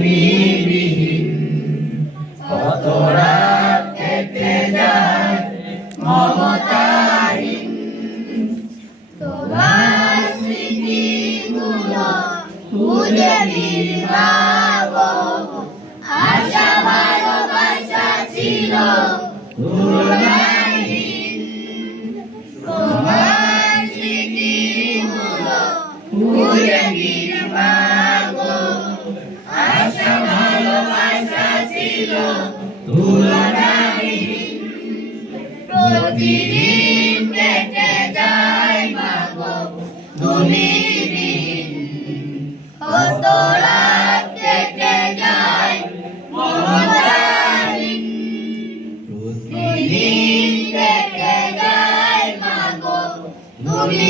তুমি বিহীন কত রাত কেটে যায় মমতাহীন। তোমার স্মৃতিগুলো খুঁজে ফিরবো, আশা ভালোবাসা ছিল তুলনাহীন। তোমার স্মৃতিগুলো খুঁজে ফিরবো, আশা ভালোবাসা ছিল তুলনাহীন। প্রতিদিন কেটে যায় মাগো তুমি বিহীন কত রাত কেটে যায় মমতাহীন। প্রতিদিন কেটে যায় মাগো তুমি